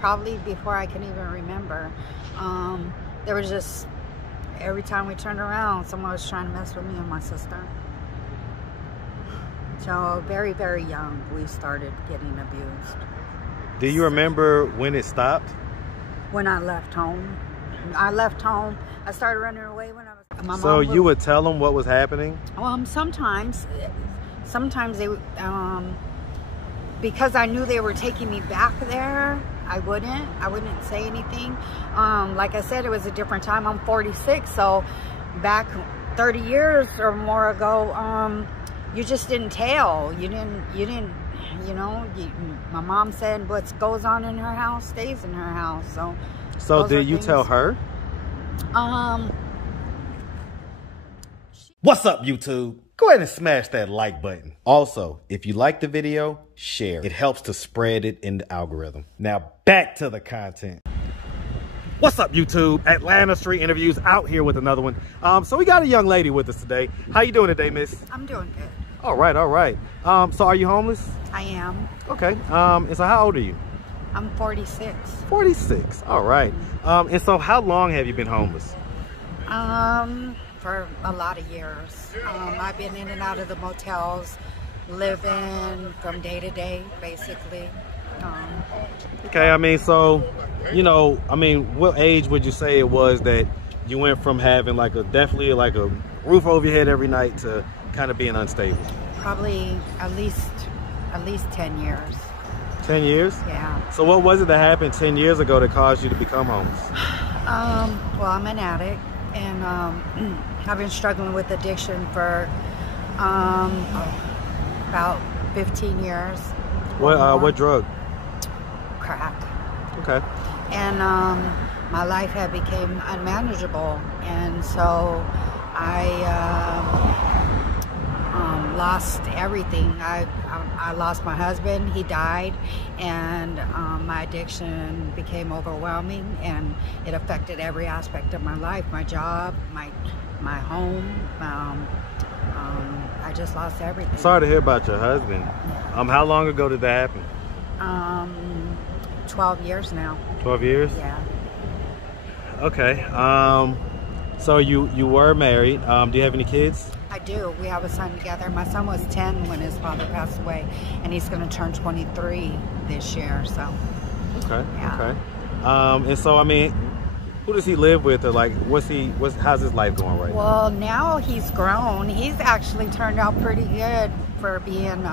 Probably before I can even remember. There was just, every time we turned around, someone was trying to mess with me and my sister. So very, very young, we started getting abused. Do you remember when it stopped? When I left home. I left home. I started running away when I was... My so mom you would tell them what was happening? Sometimes they because I knew they were taking me back there, I wouldn't say anything. Like I said, it was a different time. I'm 46, so back 30 years or more ago, you just didn't tell. You didn't, you know, my mom said what goes on in her house stays in her house. So did you tell her? What's up, YouTube? Go ahead and smash that like button. Also, if you like the video, share. It helps to spread it in the algorithm. Now back to the content. What's up, YouTube? Atlanta Street Interviews out here with another one. So we got a young lady with us today. How you doing today, miss? I'm doing good. All right, all right. So are you homeless? I am. Okay. And so how old are you? I'm 46. 46. All right. And so how long have you been homeless? For a lot of years. I've been in and out of the motels, living from day to day, basically. Okay, I mean, so, you know, I mean, what age would you say it was that you went from having like definitely like a roof over your head every night to kind of being unstable? Probably at least 10 years. 10 years? Yeah. So what was it that happened 10 years ago that caused you to become homeless? Well, I'm an addict, and I've been struggling with addiction for about 15 years. What drug? Crack. Okay. And my life had become unmanageable, and so I lost everything. I lost my husband. He died, and my addiction became overwhelming, and it affected every aspect of my life, my job, my home. I just lost everything. Sorry to hear about your husband. How long ago did that happen? 12 years now. 12 years? Yeah. Okay. So you were married. Do you have any kids? I do. We have a son together. My son was 10 when his father passed away, and he's going to turn 23 this year. So. Okay. Yeah. Okay. And so I mean, who does he live with, or like, how's his life going right now? Well, now he's grown. He's actually turned out pretty good for being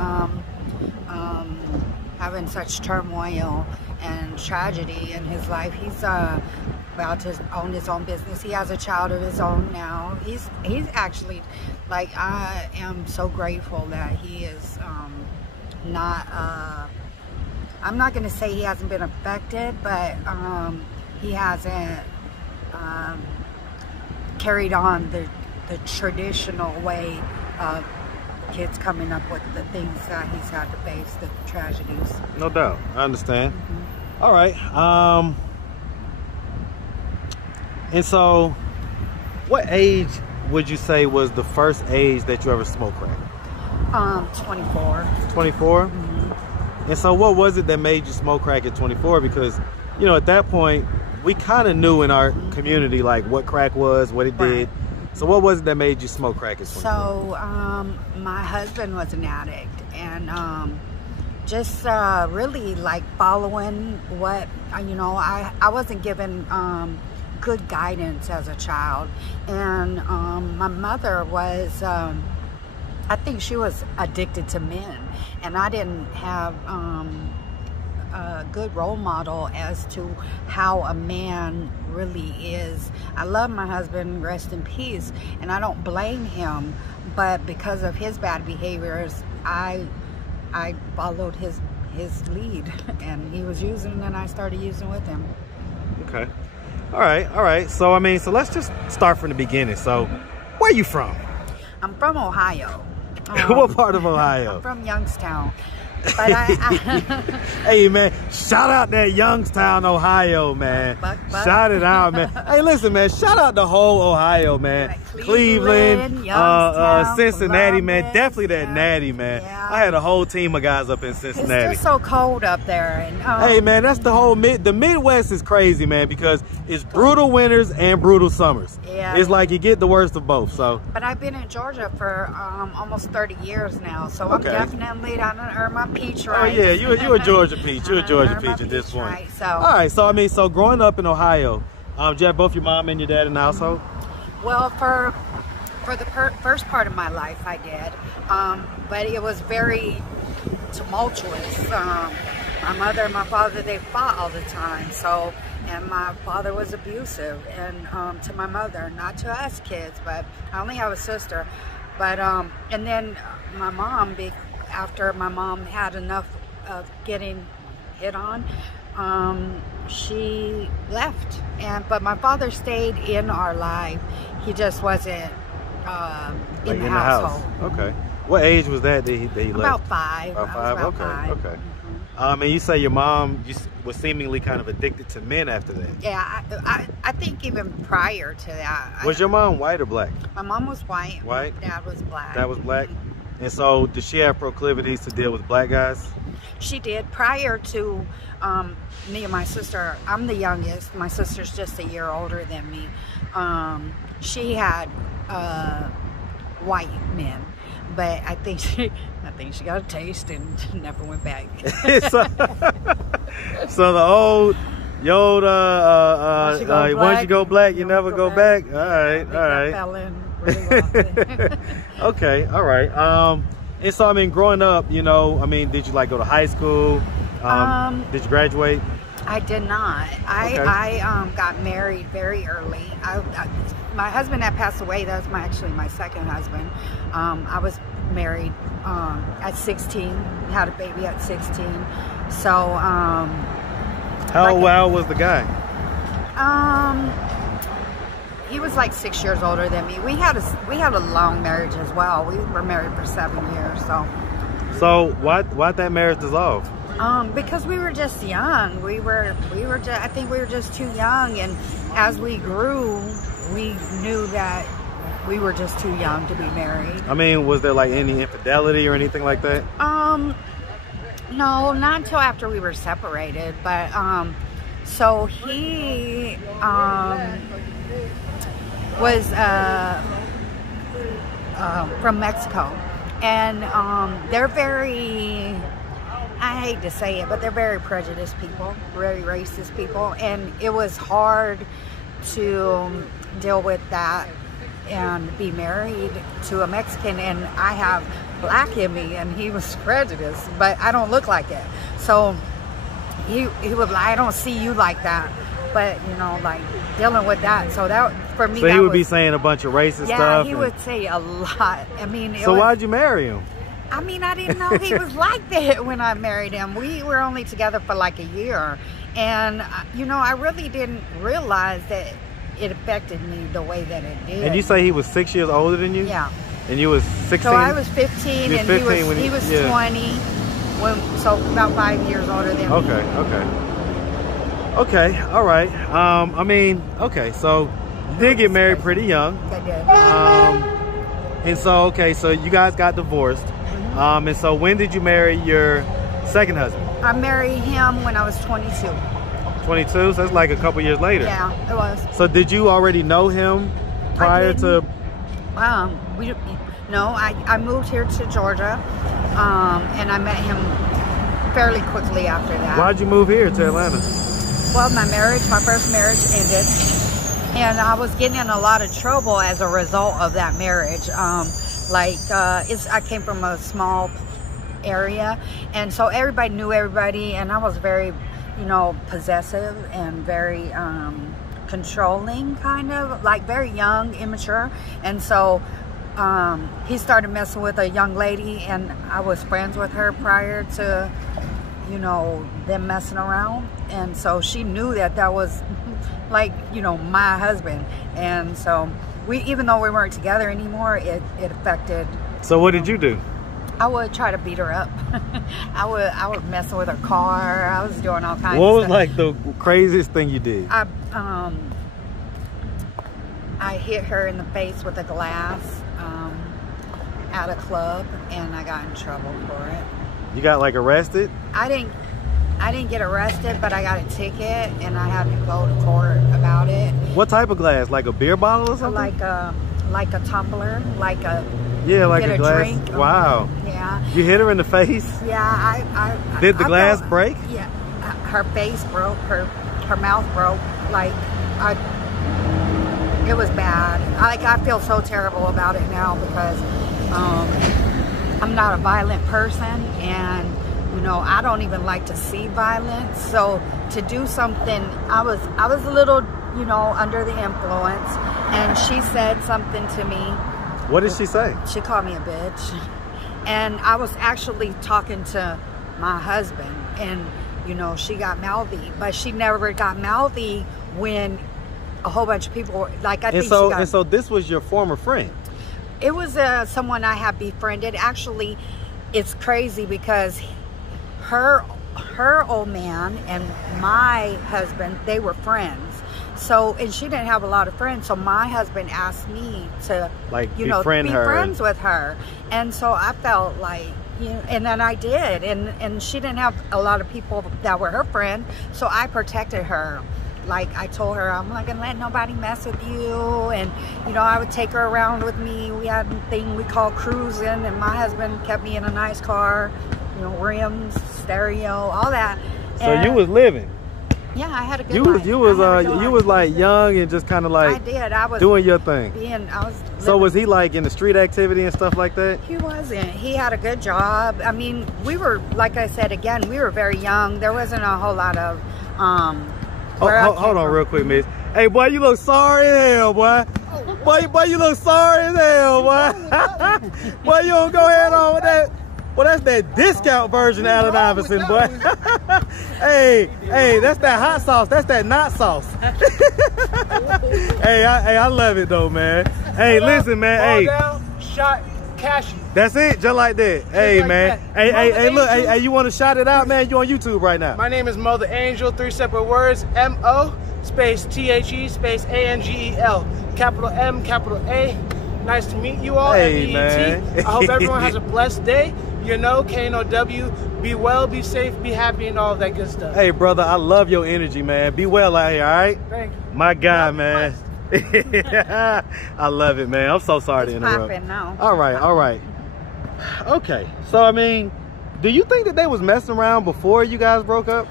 having such turmoil and tragedy in his life. He's about to own his own business. He has a child of his own now. He's actually, like, I am so grateful that he is not, I'm not going to say he hasn't been affected, but he hasn't carried on the traditional way of kids coming up with the things that he's had to face, the tragedies. No doubt. I understand. Mm-hmm. All right. And so what age would you say was the first age that you ever smoked crack? 24. 24? Mm-hmm. And so what was it that made you smoke crack at 24? Because, you know, at that point, we kind of knew in our community, like, what crack was, what it did. So what was it that made you smoke crack at 24? So, my husband was an addict, and just really, like, following what, you know, I wasn't given good guidance as a child. And my mother was, I think she was addicted to men, and I didn't have a good role model as to how a man really is. I love my husband, rest in peace, and I don't blame him, but because of his bad behaviors, I followed his lead, and he was using, and I started using with him. Okay. All right. So I mean, so let's just start from the beginning. So where are you from? I'm from Ohio. What part of Ohio? I'm from Youngstown. But Hey man, Shout out that Youngstown, Ohio, man. Buck. Shout it out, man. Hey, listen, man. Shout out the whole Ohio, man. Right. Cleveland, Youngstown, Cincinnati, man. Columbus, Definitely that natty, man. Yeah. I had a whole team of guys up in Cincinnati. It's just so cold up there. And, hey, man, that's the whole the Midwest is crazy, man, because it's brutal winters and brutal summers. Yeah. It's like you get the worst of both. So. But I've been in Georgia for almost 30 years now, so Okay. I'm definitely I done earned my peach Oh rights. yeah, you a Georgia peach. You're a Georgia Earned my peach at this point. rights, so. All right, so I mean, so growing up in Ohio, did you have both your mom and your dad in the household? Well, for the first part of my life, I did, but it was very tumultuous. My mother and my father, they fought all the time, so, and my father was abusive, and to my mother, not to us kids, but I only have a sister, but, and then my mom, after my mom had enough of getting hit on, she left, but my father stayed in our life. He just wasn't in the household. Okay. What age was that he left? About 5. About 5. About Okay. 5. Okay. Mm-hmm. And you say your mom was seemingly kind of addicted to men after that. Yeah, I think even prior to that. Was your mom white or black? My mom was white. White? My dad was black. Dad was black. And so, did she have proclivities to deal with black guys? She did. Prior to me and my sister, I'm the youngest. My sister's just a year older than me. She had white men, but I think she got a taste and never went back. So the old once you go black, you never go back. All right, all right. Fell in really well. Okay, all right. And so I mean, growing up, I mean, did you like go to high school? Did you graduate? I did not. I got married very early. My husband had passed away. That was actually my second husband. I was married at 16, had a baby at 16. So how old was the guy? He was like 6 years older than me. We had a long marriage as well. We were married for 7 years. So why'd that marriage dissolve? Because we were just young. I think we were just too young, and as we grew, we knew that we were just too young to be married. I mean, was there like any infidelity or anything like that? No, not until after we were separated. But so he was from Mexico, and they're very, I hate to say it, but they're very prejudiced people, very racist people, and it was hard to deal with that and be married to a Mexican, and I have black in me, and he was prejudiced, but I don't look like it. So he would like, I don't see you like that, but like dealing with that. So that for me, so he would be saying a bunch of racist stuff. Yeah, he would say a lot. I mean, so why'd you marry him? I mean, I didn't know he was like that when I married him. We were only together for like a year, and I really didn't realize that it affected me the way that it did. And you say he was 6 years older than you? Yeah. And you was 16? So I was 15, and he was 20. So about 5 years older than me. Okay, all right. I mean, okay, so you did get married pretty young. I did. And so, so you guys got divorced. And so when did you marry your second husband? I married him when I was 22. 22? So that's like a couple years later. Yeah, it was. So did you already know him prior to? No, I moved here to Georgia, and I met him fairly quickly after that. Why'd you move here to Atlanta? Well, my first marriage ended, and I was getting in a lot of trouble as a result of that marriage. I came from a small area, and so everybody knew everybody, and I was very, possessive and very controlling, kind of, like very young, immature, and so he started messing with a young lady, and I was friends with her prior to, them messing around, and so she knew that was like, my husband, and so even though we weren't together anymore, it affected. So what did you do? I would try to beat her up. I would mess with her car. I was doing all kinds What of was stuff. like the craziest thing you did? I hit her in the face with a glass at a club, and I got in trouble for it. You got like arrested? I didn't get arrested, but I got a ticket, and I had to go to court about it. What type of glass? Like a beer bottle or something? Like a tumbler, like a like get a a glass. drink. Wow. Yeah. You hit her in the face? Yeah, I Did the I glass felt- break? Yeah, her face broke, her mouth broke. Like it was bad. I feel so terrible about it now because I'm not a violent person, and you know, I don't even like to see violence. So to do something, I was a little, you know, under the influence, and she said something to me. What did she say? She called me a bitch. And I was actually talking to my husband, and you know, she got mouthy, but she never got mouthy when a whole bunch of people were, like, I think she got... And so this was your former friend? It was someone I have befriended. Actually, it's crazy because her old man and my husband, they were friends. So, and she didn't have a lot of friends. So my husband asked me to, like, you know, befriend be her. friends with her. And so I felt like, you know, and then I did. And she didn't have a lot of people that were her friend. So I protected her. Like, I told her, I'm not gonna let nobody mess with you. And, you know, I would take her around with me. We had a thing we called cruising, and my husband kept me in a nice car, you know, rims, stereo, all that. So and you was living? Yeah, I had a good life. You was like young and just kind of like I did. I was doing your thing. So was he like in the street activity and stuff like that? He wasn't. He had a good job. I mean, we were, like I said, again, we were very young. There wasn't a whole lot of hold on real quick, miss. Hey, boy, you look sorry as hell, boy. Boy, you look sorry as hell, boy. Boy, you don't go ahead on with that. Well, that's that discount version of Allen Iverson, boy. hey, that's that hot sauce. That's that not sauce. hey, I love it though, man. Hey, listen, man. Hey, down, shot, cashy. That's it, just like that. Hey, like man. that. Hey, look. Hey, you want to shout it out, man? You on YouTube right now? My name is Mo the Angel. 3 separate words: M-O space T-H-E space A-N-G-E-L. Capital M, capital A. Nice to meet you all. Hey, M-E-E-T. man. I hope everyone has a blessed day. You know, K-N-O-W. Be well, be safe, be happy, and all of that good stuff. Hey, brother, I love your energy, man. Be well out here, all right? Thank you. My guy, man. I love it, man. I'm so sorry to interrupt. Popping now. All right. Okay, so I mean, do you think that they was messing around before you guys broke up?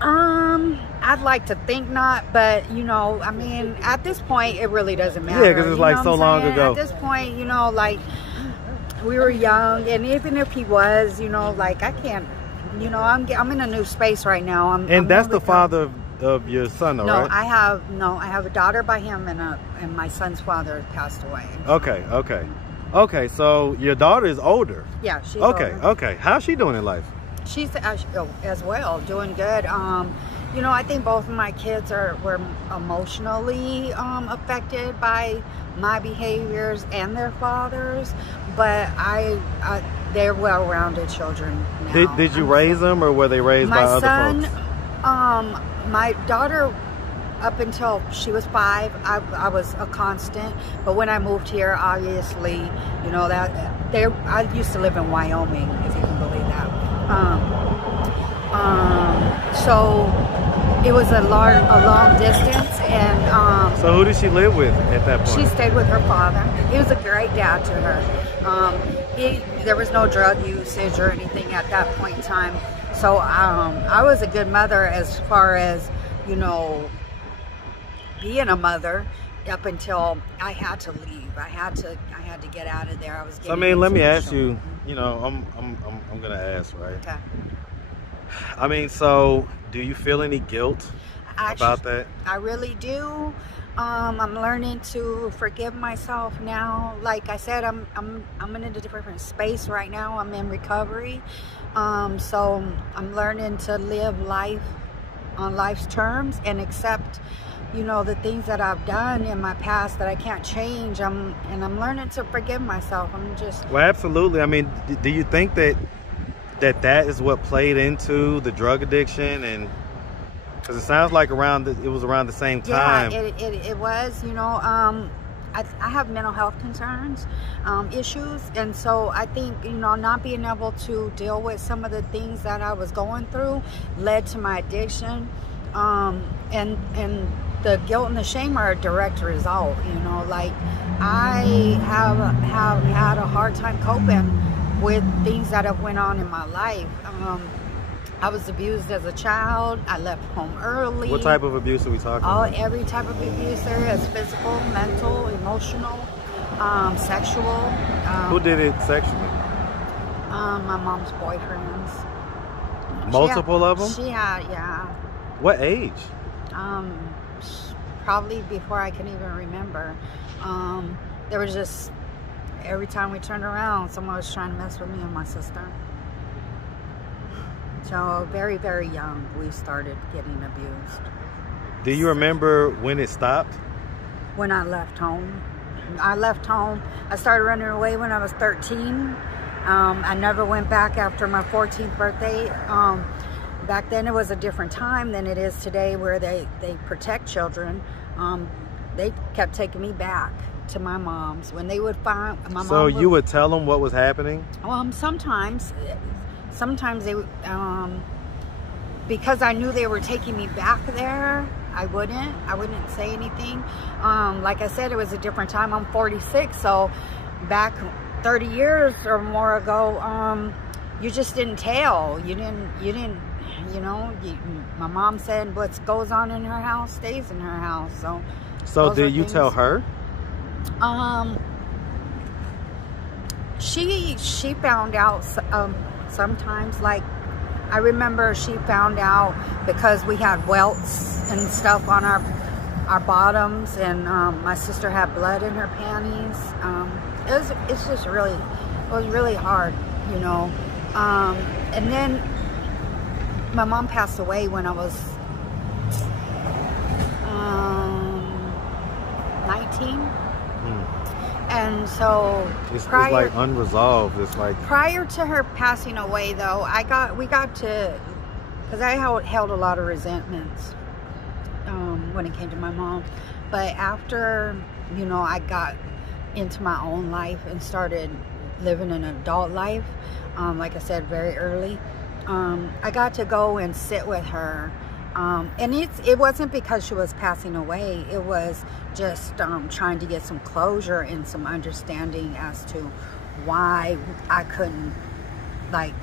I'd like to think not, but you know, I mean, at this point, it really doesn't matter. Yeah, because it's like so long ago. At this point, you know, like, we were young, and even if he was, you know, like, I can't, you know, I'm in a new space right now. I'm that's the really father of your son, though, right? I have a daughter by him, and my son's father passed away. Okay, so your daughter is older. Yeah, she's okay. older. How's she doing in life? She's as well, doing good. You know, I think both of my kids were emotionally affected by my behaviors and their fathers, but they're well-rounded children now. Did you raise them, or were they raised by other folks? My daughter, up until she was 5, I was a constant. But when I moved here, obviously, you know, I used to live in Wyoming, if you can believe that. So it was a long distance, and so who did she live with at that point? She stayed with her father. He was a great dad to her. There was no drug usage or anything at that point in time. So I was a good mother as far as, you know, being a mother, up until I had to leave. I had to get out of there. I was getting, so, I mean, let me ask you, you know, I'm gonna ask, right? Okay. I mean, so do you feel any guilt about that? I really do. I'm learning to forgive myself now. Like I said, I'm in a different space right now. I'm in recovery. So I'm learning to live life on life's terms and accept you know, the things that I've done in my past that I can't change. I'm learning to forgive myself. I'm just... Well, absolutely. I mean, do you think that is what played into the drug addiction? And because it sounds like it was around the same time. Yeah, it was, you know. I have mental health concerns, issues, and so I think, you know, not being able to deal with some of the things that I was going through led to my addiction, and the guilt and the shame are a direct result. You know, like I have had a hard time coping with things that have went on in my life. I was abused as a child. I left home early. What type of abuse are we talking about? Every type of abuse there is: physical, mental, emotional, sexual. Who did it sexually? My mom's boyfriends. Multiple of them? She had, yeah. What age? Probably before I can even remember. There was just, every time we turned around, someone was trying to mess with me and my sister. So very, very young, we started getting abused. Do you remember when it stopped? When I left home. I left home. I started running away when I was 13. I never went back after my 14th birthday. Back then it was a different time than it is today, where they protect children. They kept taking me back to my mom's. When they would find my mom. So you would tell them what was happening? Sometimes they, because I knew they were taking me back there, I wouldn't say anything. Like I said, it was a different time. I'm 46, so back 30 years or more ago, you just didn't tell. You didn't, you know, my mom said what goes on in her house stays in her house. So did you tell her? She found out, sometimes. Like, I remember she found out because we had welts and stuff on our bottoms, and my sister had blood in her panties. It was really hard, you know. And then my mom passed away when I was 19. And so it's like unresolved. It's like prior to her passing away, though, we got to, because I held a lot of resentments when it came to my mom. But after, you know, I got into my own life and started living an adult life, like I said, very early, I got to go and sit with her. And it wasn't because she was passing away. It was just trying to get some closure and some understanding as to why I couldn't, like,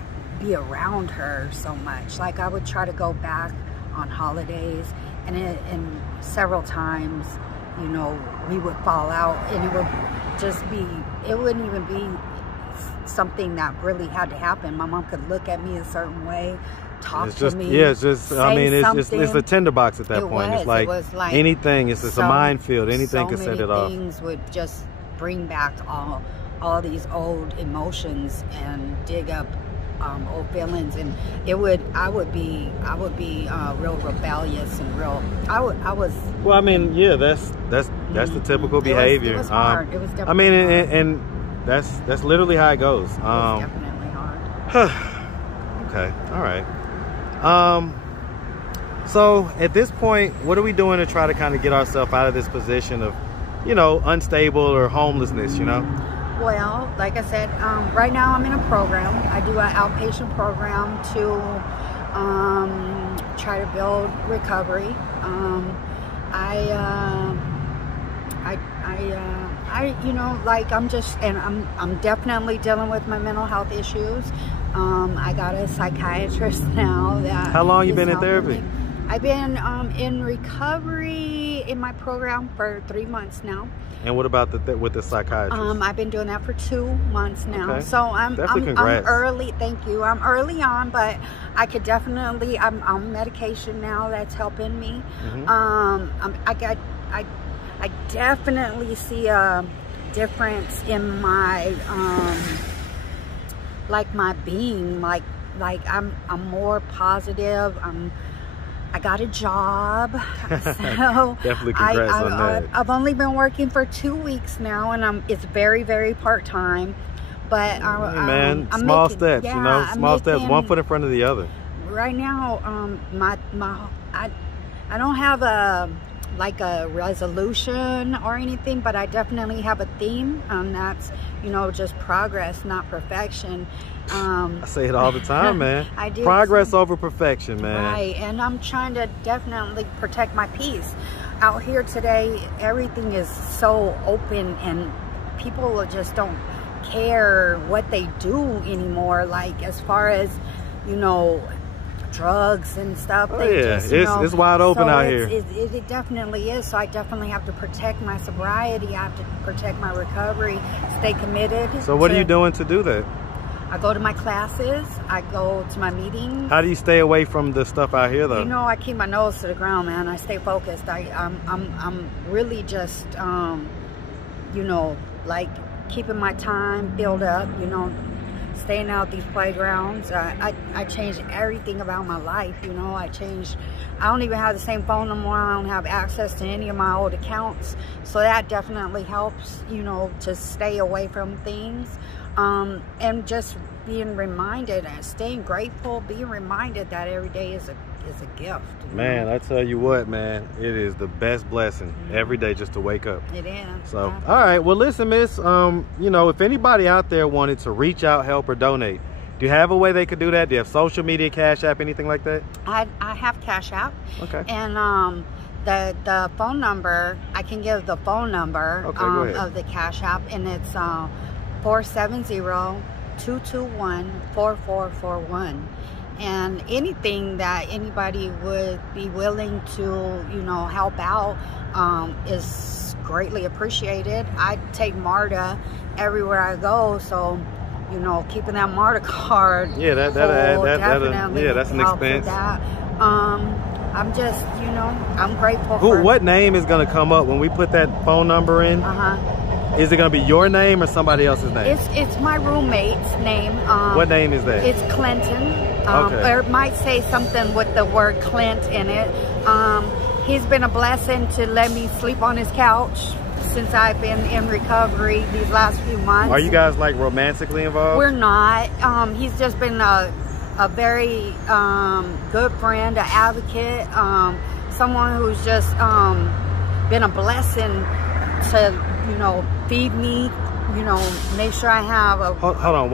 be around her so much. Like, I would try to go back on holidays, and several times, you know, we would fall out, and it would just be, it wouldn't even be something that really had to happen. My mom could look at me a certain way, talk to me. Yeah, it's just, I mean, it's a tinderbox at that point. It's like anything. It's just a minefield. Anything can set it off. So many things would just bring back all these old emotions and dig up old feelings, and I would be real rebellious and real. I was. Well, I mean, yeah, that's the typical behavior. It was hard. It was definitely. I mean, and that's literally how it goes. It was definitely hard. Okay, all right. So at this point, what are we doing to try to kind of get ourselves out of this position of, you know, unstable or homelessness, you know? Well, like I said, right now I'm in a program. I do an outpatient program to try to build recovery. You know, like, I'm definitely dealing with my mental health issues. I got a psychiatrist now. How long you been in therapy? Me. I've been in recovery in my program for 3 months now. And what about with the psychiatrist? I've been doing that for 2 months now. Okay. So I'm early. Thank you. I'm early on, but I could definitely. I'm on medication now that's helping me. Mm-hmm. I definitely see a difference in my like my being. Like I'm more positive. I got a job. So definitely congrats on that. I've only been working for 2 weeks now, and it's very, very part-time. But hey man, small steps, you know, small steps, one foot in front of the other. Right now, I don't have a resolution or anything, but I definitely have a theme, that's, you know, just progress, not perfection. I say it all the time, man. I do. Progress over perfection, man. Right, and I'm trying to definitely protect my peace. Out here today, everything is so open, and people just don't care what they do anymore. Like, as far as, you know, drugs and stuff. Oh, yeah, it's wide open out here. It definitely is. So I definitely have to protect my sobriety. I have to protect my recovery, stay committed. So what are you doing to do that? I go to my classes. I go to my meetings. How do you stay away from the stuff out here, though? You know, I keep my nose to the ground, man. I stay focused. I'm really just, you know, like keeping my time built up, you know, staying out these playgrounds. I changed everything about my life, you know. I don't even have the same phone no more. I don't have access to any of my old accounts. So that definitely helps, you know, to stay away from things. And just being reminded and staying grateful, being reminded that every day is a gift. Man, I tell you what, man, it is the best blessing every day just to wake up. It is. So, all right, well, listen, miss, you know, if anybody out there wanted to reach out, help, or donate, do you have a way they could do that? Do you have social media, Cash App, anything like that? I have Cash App. Okay. And the phone number, I can give the phone number of the Cash App, and it's 470-221-4441. And anything that anybody would be willing to, you know, help out is greatly appreciated. I take MARTA everywhere I go, so, you know, keeping that MARTA card. Yeah, that's an expense. I'm just, you know, I'm grateful. What name is gonna come up when we put that phone number in? Is it gonna be your name or somebody else's name? It's my roommate's name. What name is that? It's Clinton. Okay. Or it might say something with the word Clint in it. He's been a blessing to let me sleep on his couch since I've been in recovery these last few months. Are you guys like romantically involved? We're not. He's just been a very good friend, an advocate, someone who's just been a blessing to, you know, feed me, you know, make sure I have a... Hold on.